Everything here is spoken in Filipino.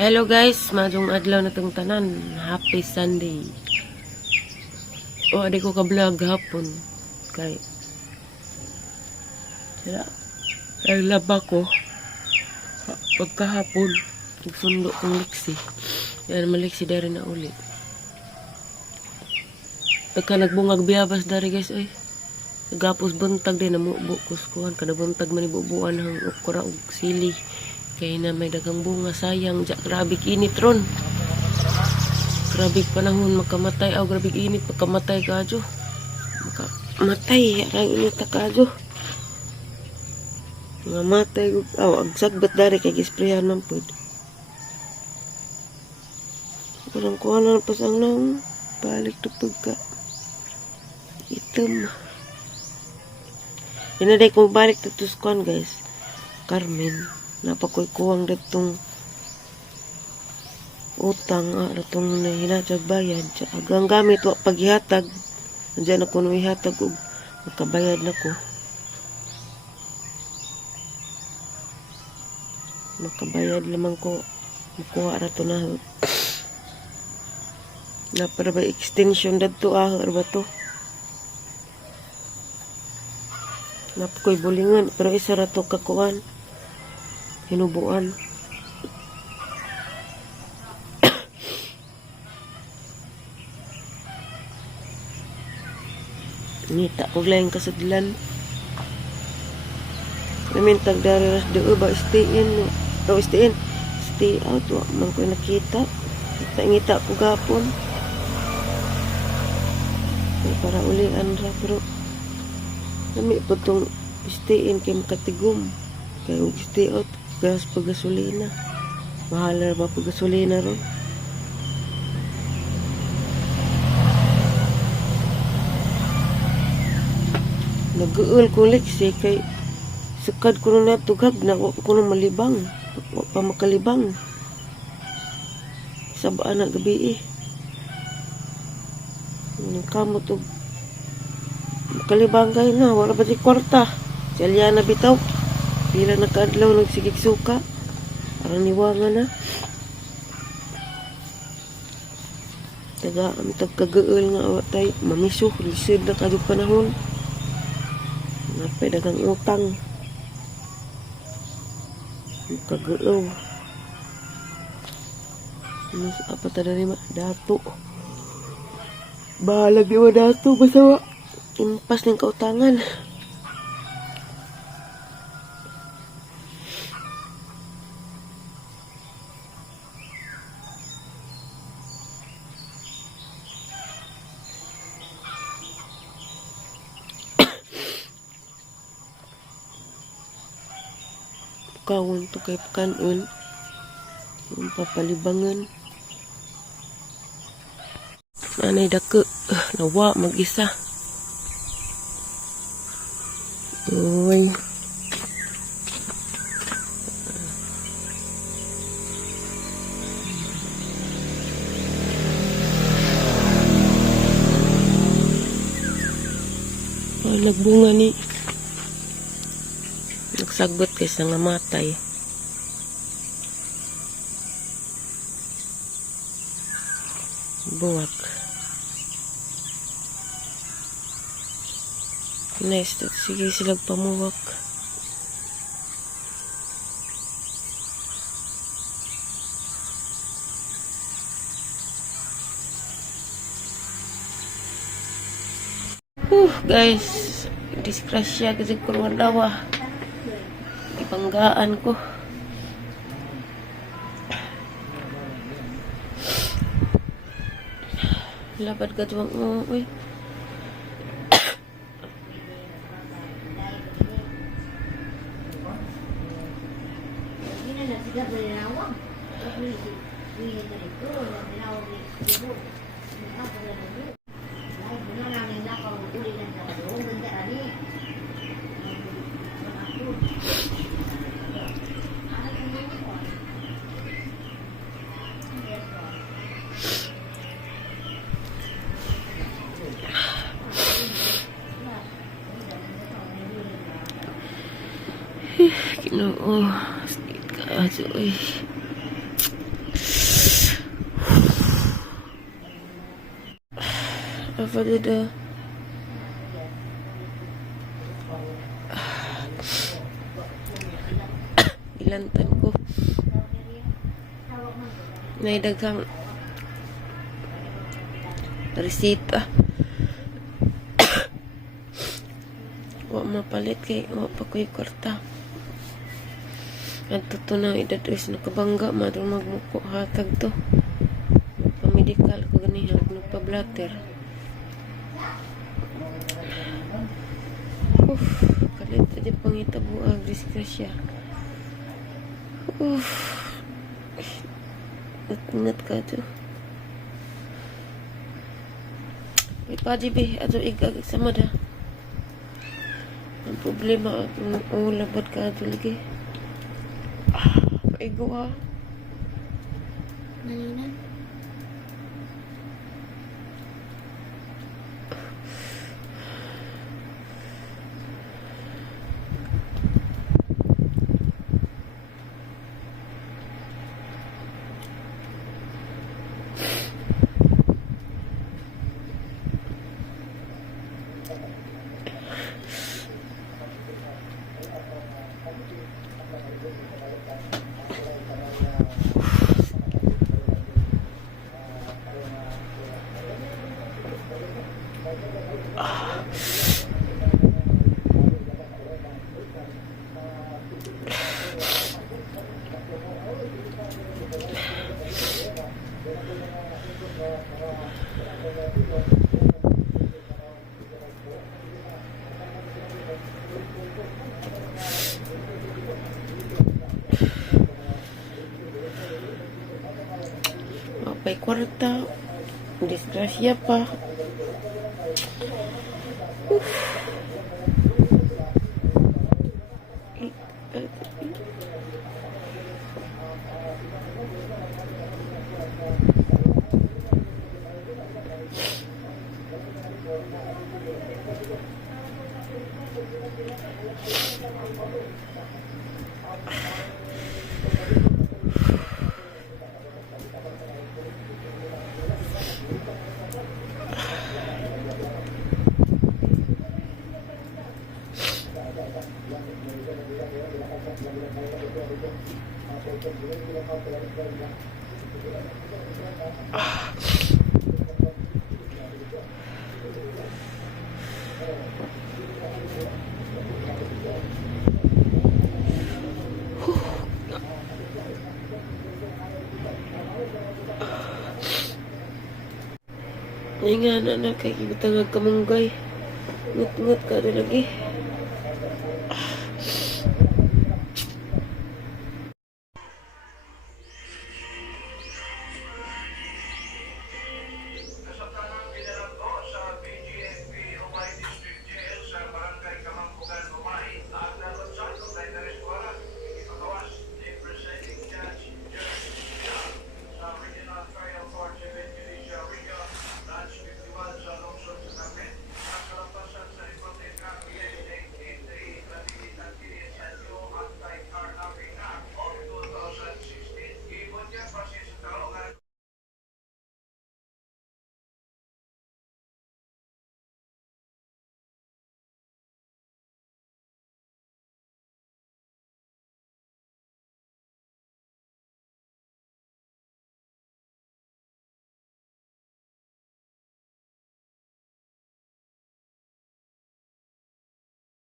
Hello guys, madong adlaw na tong tanan. Happy Sunday. Di ko ka-vlog hapon. Kay sila ay laba ko pagkahapon. Nagsundo kong liksi. Yan, maliksi dari na ulit. Pagka nagbungag biyabas dari guys, ay. Nagapos buntag din na mubukos-kuhan. Kada buntag manibubuan ng okra ug sili. Kaya na may dagang bunga, sayang. Grabe init ron. Grabe panahon makamatay. Grabe init makamatay kadyo. Makamatay. Ang init kadyo. Mga matay. Agsagbat dari kay gisprehan man po. Parang kuha na pasang nang balik to pagka item. Inaday kong balik to tuskuan guys. Carmen. Napakoy kuwang datong utang datong hinatag bayad agang gamit wa paghihatag nandiyan ako nung ihatag ug makabayad na ko makabayad lamang ko makuha ra to na para ba extension dadto ba to napakoy bulingan pero isa ra to kakuan hinubuan. Nita ko lang kasadlan. Namintag dari ras doon ba stay in. Stay out. Wa man ko nakita. Ngita ko gapon. Para ulian ra pero nami po tong stay in kay makatigom. Kaya stay out. Gas pagasolina. Mahal ba pagasolina ron? Nag-uul ko liksi kay sukad ko na tugag na ko na malibang. Pa makalibang. Sabaan na gabi kamot og makalibang kayo na. Wala ba di kwarta? Salya na bitaw. Pila nakaadlaw nagsigig suka. Parang niwangan na. Taga ang tagkagaul nga awatay. Mamisok. Lisid na kadyo panahon. Napay dagang utang. Kagaulaw. Apa tada ni dato. Bahalag di mo dato. Basta impas ng kautangan. Kawon to kay kanon yung papalibangan nanay dako nawa mag-isa uy nagbunga ni nagsagbot kaysa nga matay. Buwak. Nice. Sige silang pamuwak. Guys. Disgrasya kasi kurang dawa. Panggaan ko. Lapad ka tuwang uwi. Ginoo, sakit ka, Joy. Fadida. Ilantan ko. Naidaghang resita. Wa mapalit kay wa pa ko'y kwarta. At ito na idadres nakabangga matong magmuko hatag to. Pamedikal ko ganihan nagpa-blatter. Kalit aja pangitabo ang disgrasya. Ingat ka to. May pajibi ato igag sama da. Ang problema ang labad ka ato lagi. Maigo ha. Nalinan? Mapay kwarta. Disgrasya pa. Ay nga na kay kitangag kamunggay. Ngut-ngut ka rin lagi.